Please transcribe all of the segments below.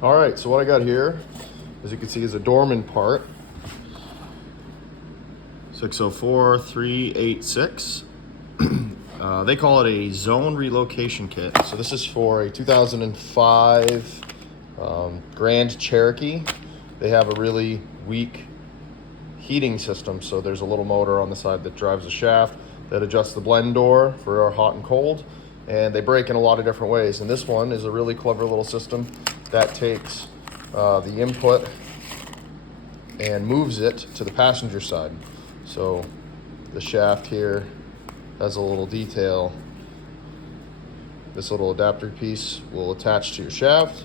All right, so what I got here, as you can see, is a dormin part. 604386. They call it a zone relocation kit. So this is for a 2005 Grand Cherokee. They have a really weak heating system, so there's a little motor on the side that drives the shaft that adjusts the blend door for our hot and cold, and they break in a lot of different ways. And this one is a really clever little system that takes the input and moves it to the passenger side. So the shaft here has a little detail. This little adapter piece will attach to your shaft,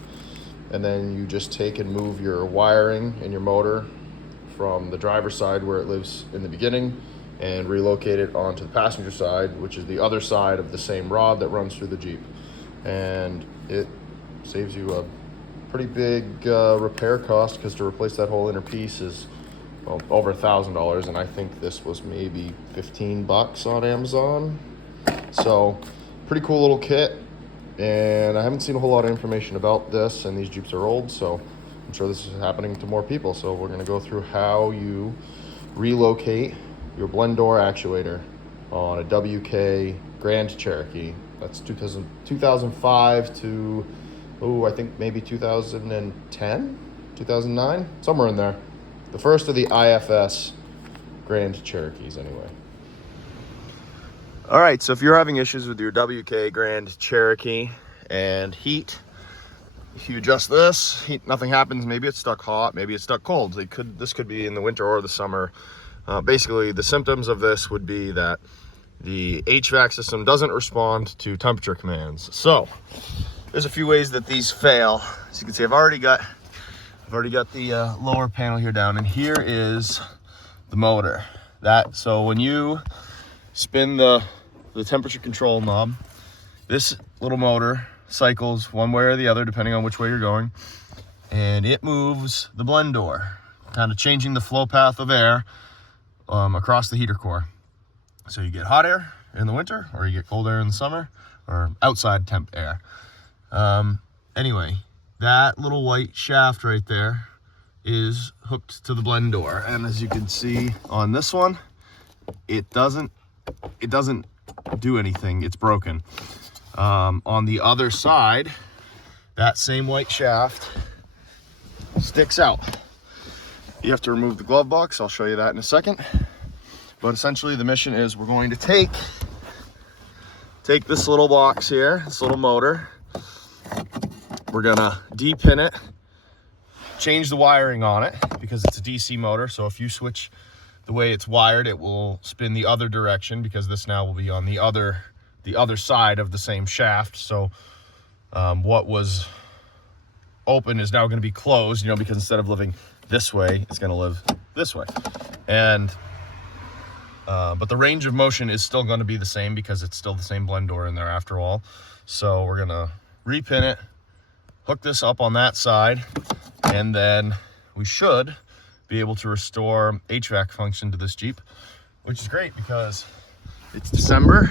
and then you just take and move your wiring and your motor from the driver's side where it lives in the beginning and relocate it onto the passenger side, which is the other side of the same rod that runs through the Jeep. And it saves you a pretty big repair cost, because to replace that whole inner piece is over $1,000, and I think this was maybe 15 bucks on Amazon. So pretty cool little kit, and I haven't seen a whole lot of information about this, and these Jeeps are old, so I'm sure this is happening to more people. So we're going to go through how you relocate your blend door actuator on a WK Grand Cherokee. That's 2005 to, I think maybe 2010, 2009, somewhere in there. The first of the IFS Grand Cherokees, anyway. All right, so if you're having issues with your WK Grand Cherokee and heat, if you adjust this, nothing happens. Maybe it's stuck hot, maybe it's stuck cold. This could be in the winter or the summer. Basically, the symptoms of this would be that the HVAC system doesn't respond to temperature commands. So there's a few ways that these fail. As you can see, I've already got the lower panel here down, and here is the motor. So when you spin the temperature control knob, this little motor cycles one way or the other depending on which way you're going, and it moves the blend door, kind of changing the flow path of air across the heater core. So you get hot air in the winter, or you get cold air in the summer, or outside temp air. Anyway, that little white shaft right there is hooked to the blend door, and as you can see on this one, it doesn't do anything. It's broken. On the other side, that same white shaft sticks out. You have to remove the glove box. I'll show you that in a second. But essentially the mission is we're going to take this little box here, this little motor. We're gonna de-pin it, change the wiring on it because it's a DC motor. So if you switch the way it's wired, it will spin the other direction, because this now will be on the other side of the same shaft. So what was open is now going to be closed, because instead of living this way, it's going to live this way. And but the range of motion is still going to be the same, because it's still the same blend door in there after all. So we're going to repin it, hook this up on that side, and then we should be able to restore HVAC function to this Jeep, which is great because it's December,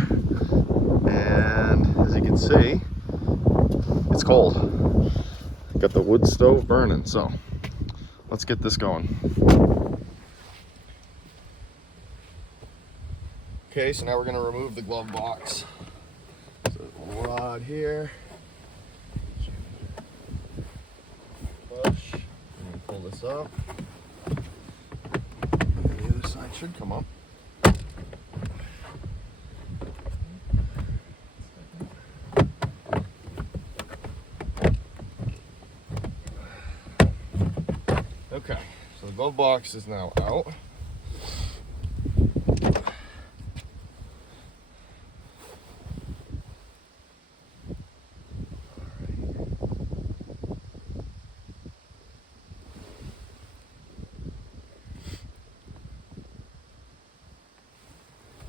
and as you can see, it's cold. Got the wood stove burning, so let's get this going. Okay, so now we're going to remove the glove box. So there's a rod here. Push, and pull this up. The other side should come up. Okay, so the glove box is now out.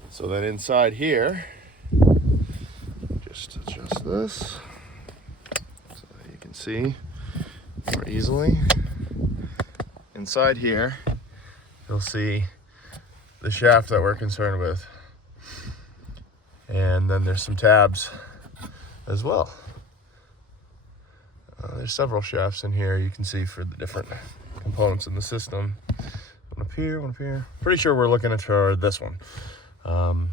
So then inside here, just adjust this so that you can see more easily. Inside here, you'll see the shaft that we're concerned with. And then there's some tabs as well. There's several shafts in here you can see for the different components in the system. One up here, one up here. Pretty sure we're looking for this one. All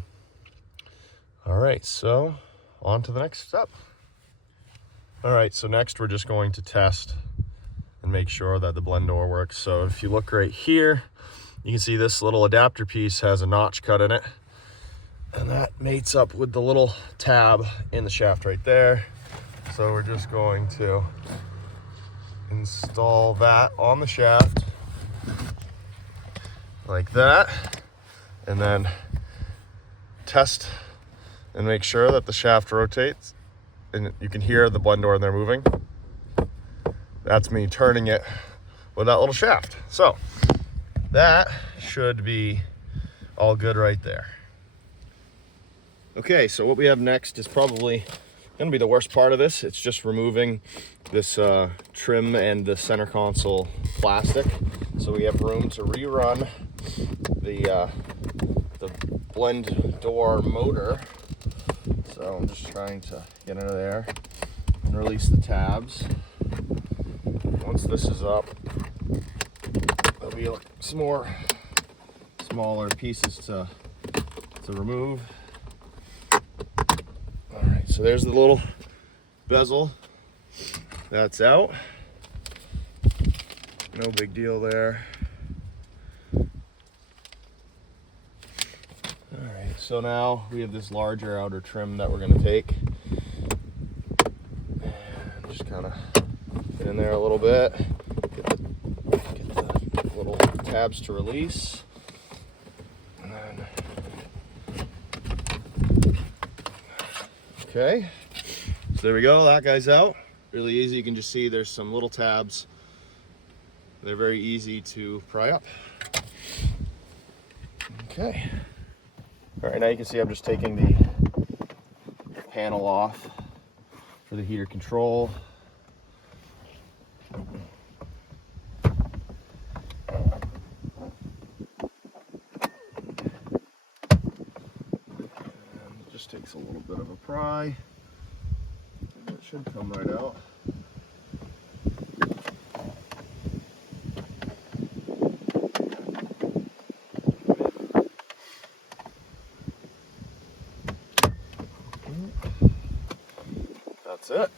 right, so on to the next step. All right, so next we're just going to test and make sure that the blend door works. So if you look right here, you can see this little adapter piece has a notch cut in it, and that mates up with the little tab in the shaft right there. So we're just going to install that on the shaft like that, and then test and make sure that the shaft rotates, and you can hear the blend door in there moving. That's me turning it with that little shaft. So that should be all good right there. Okay, so what we have next is probably gonna be the worst part of this. It's just removing this trim and the center console plastic. So we have room to rerun the blend door motor. So I'm just trying to get into there and release the tabs. Once this is up, there'll be some more smaller pieces to remove. All right, so there's the little bezel. That's out. No big deal there. All right, so now we have this larger outer trim that we're gonna take and just kind of get in there a little bit, get the little tabs to release, and then, okay, so there we go, that guy's out. Really easy. You can just see there's some little tabs. They're very easy to pry up. Okay. All right, now you can see I'm just taking the panel off for the heater control. It just takes a little bit of a pry. It should come right out. That's it.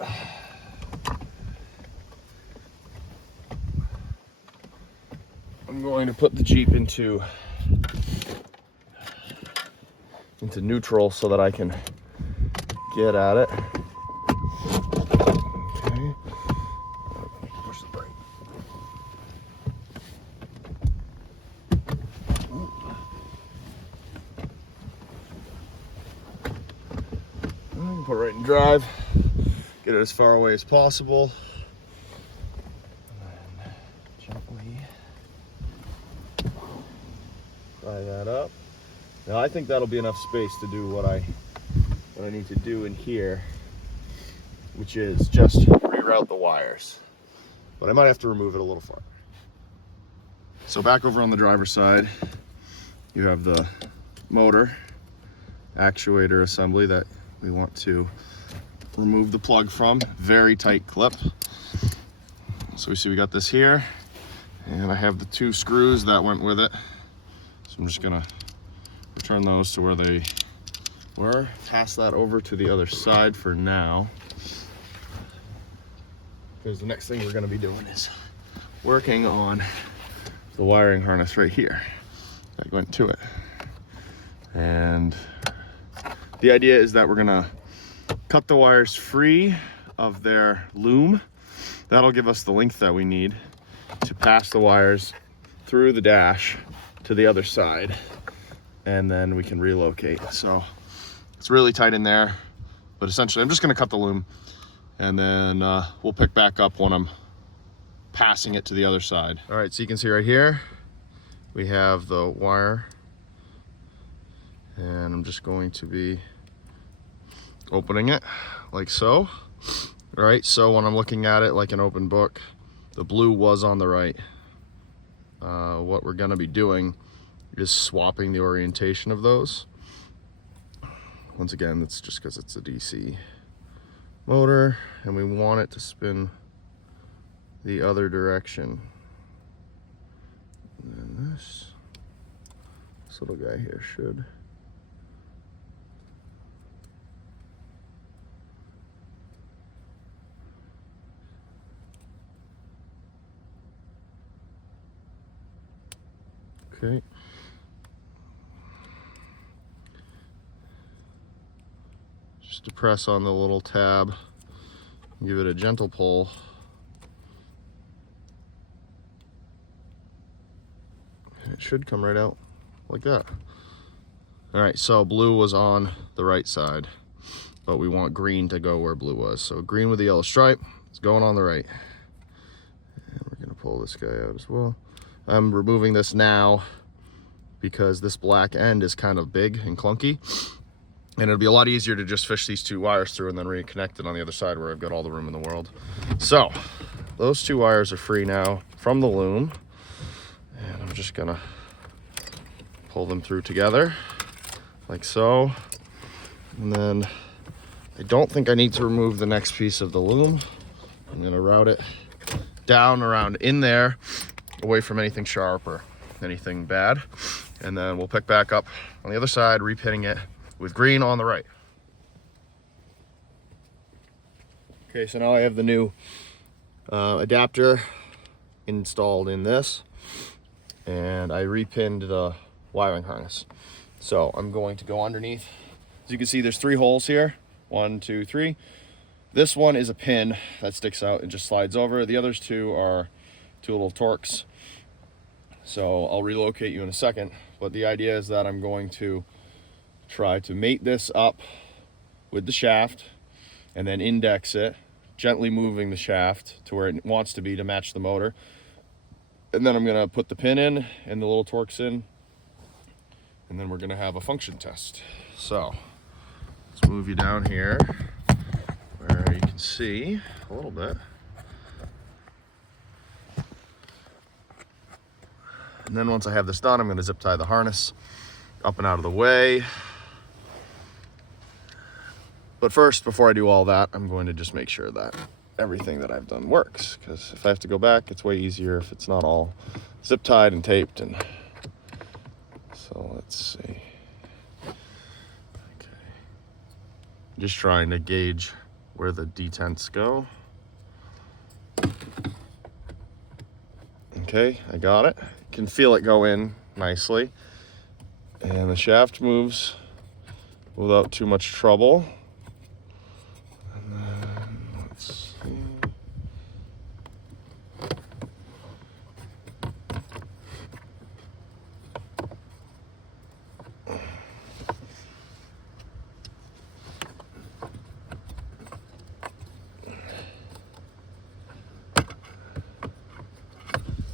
I'm going to put the Jeep into neutral so that I can get at it. Okay. Push the brake. I can put it right in drive. Get it as far away as possible. And then gently pry that up. Now I think that'll be enough space to do what I need to do in here, which is just reroute the wires. But I might have to remove it a little farther. So back over on the driver's side, you have the motor actuator assembly that we want to remove the plug from. Very tight clip. So we see we got this here, and I have the 2 screws that went with it. So I'm just gonna return those to where they were. Pass that over to the other side for now, because the next thing we're gonna be doing is working on the wiring harness right here that went to it. And the idea is that we're gonna cut the wires free of their loom. That'll give us the length that we need to pass the wires through the dash to the other side, and then we can relocate. So it's really tight in there, but essentially I'm just gonna cut the loom, and then we'll pick back up when I'm passing it to the other side. All right, so you can see right here, we have the wire, and I'm just going to be opening it like so. All right, so when I'm looking at it like an open book, the blue was on the right. What we're gonna be doing is swapping the orientation of those. Once again, that's just because it's a DC motor and we want it to spin the other direction. And then this little guy here should. Okay. Just to press on the little tab, give it a gentle pull. It should come right out like that. All right, so blue was on the right side, but we want green to go where blue was. So green with the yellow stripe, it's going on the right. And we're gonna pull this guy out as well. I'm removing this now because this black end is kind of big and clunky. And it'll be a lot easier to just fish these two wires through and then reconnect it on the other side where I've got all the room in the world. So those two wires are free now from the loom. And I'm just gonna pull them through together like so. And then I don't think I need to remove the next piece of the loom. I'm gonna route it down around in there, away from anything sharp or anything bad. And then we'll pick back up on the other side, repinning it with green on the right. Okay, so now I have the new adapter installed in this, and I repinned the wiring harness. So I'm going to go underneath. As you can see, there's 3 holes here. 1, 2, 3. This one is a pin that sticks out and just slides over. The others 2 are 2 little Torx. So I'll relocate you in a second, but the idea is that I'm going to try to mate this up with the shaft and then index it, gently moving the shaft to where it wants to be to match the motor. And then I'm gonna put the pin in and the little Torx in, and then we're gonna have a function test. So let's move you down here where you can see a little bit. And then once I have this done, I'm gonna zip tie the harness up and out of the way. But first, before I do all that, I'm going to just make sure that everything that I've done works, because if I have to go back, it's way easier if it's not all zip tied and taped. And so let's see. Okay. Just trying to gauge where the detents go. Okay, I got it. Can feel it go in nicely. And the shaft moves without too much trouble. And then let's see.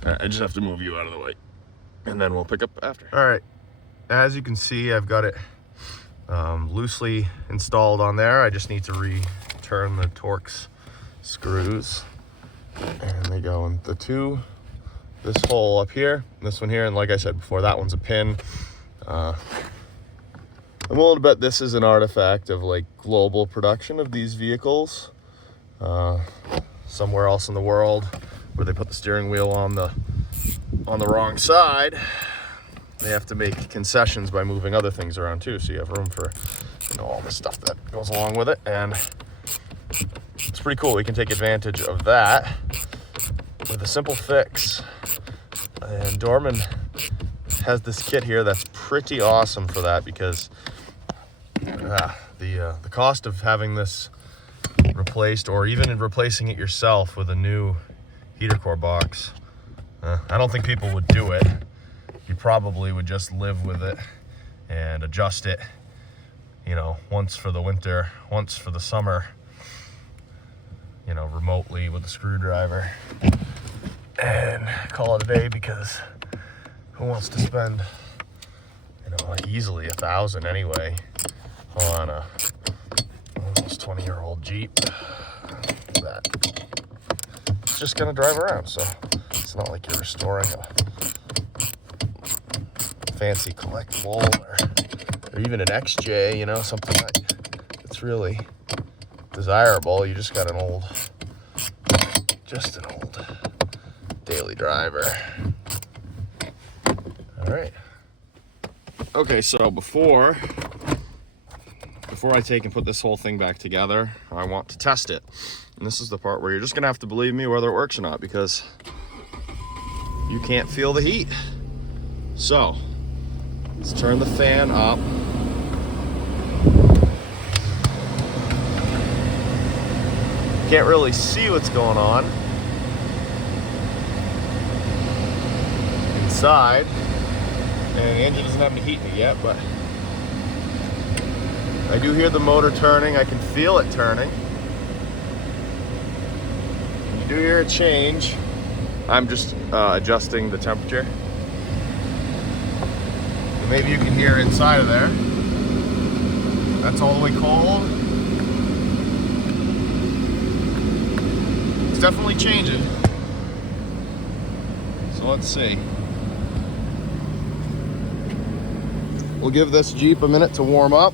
All right, I just have to move you out of the way, and then we'll pick up after. All right, as you can see, I've got it loosely installed on there. I just need to return the Torx screws, and they go in the 2, this hole up here, this one here, and like I said before, that one's a pin. I'm willing to bet this is an artifact of like global production of these vehicles somewhere else in the world, where they put the steering wheel on the wrong side. They have to make concessions by moving other things around too, so you have room for, you know, all the stuff that goes along with it. And it's pretty cool. We can take advantage of that with a simple fix. And Dormin has this kit here that's pretty awesome for that, because the cost of having this replaced, or even in replacing it yourself with a new heater core box, I don't think people would do it. You probably would just live with it and adjust it, you know, once for the winter, once for the summer, you know, remotely with a screwdriver, and call it a day, because who wants to spend, you know, like easily $1,000 anyway on a almost 20-year-old Jeep that it's just gonna drive around. So it's not like you're restoring a fancy collectible or even an XJ, you know, something that it's really desirable. You just got an old screwdriver. All right. Okay, so before I take and put this whole thing back together, I want to test it. And this is the part where you're just gonna have to believe me whether it works or not, because you can't feel the heat. So, let's turn the fan up. Can't really see what's going on inside. And the engine doesn't have any heat in it yet, but I do hear the motor turning. I can feel it turning. You do hear a change. I'm just adjusting the temperature. And maybe you can hear inside of there. That's all the way cold. It's definitely changing. So let's see. We'll give this Jeep a minute to warm up.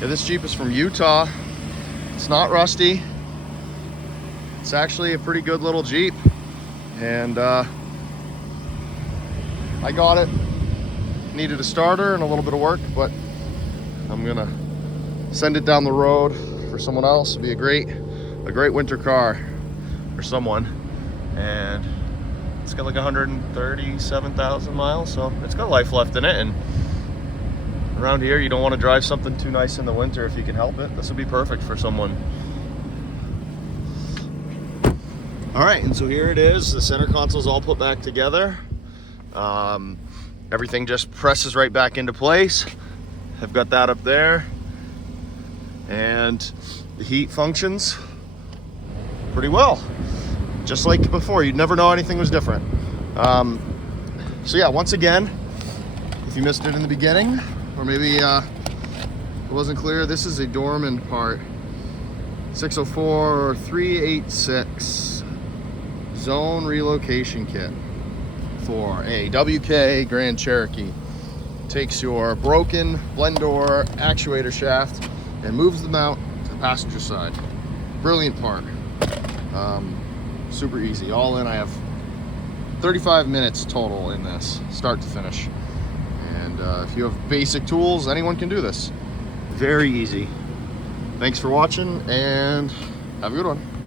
Yeah, this Jeep is from Utah. It's not rusty. It's actually a pretty good little Jeep. And I got it. Needed a starter and a little bit of work, but I'm gonna send it down the road for someone else. It'll be a great winter car for someone. And it's got like 137,000 miles, so it's got life left in it. And around here, you don't want to drive something too nice in the winter if you can help it. This would be perfect for someone. All right, and so here it is. The center console's all put back together. Everything just presses right back into place. I've got that up there. And the heat functions pretty well. Just like before, you'd never know anything was different. So yeah, once again, if you missed it in the beginning, or maybe it wasn't clear, this is a dormin part. 604386 zone relocation kit for a WK Grand Cherokee. Takes your broken blend door actuator shaft and moves the mount to the passenger side. Brilliant part. Super easy. All in, I have 35 minutes total in this, start to finish. And if you have basic tools, anyone can do this. Very easy. Thanks for watching, and have a good one.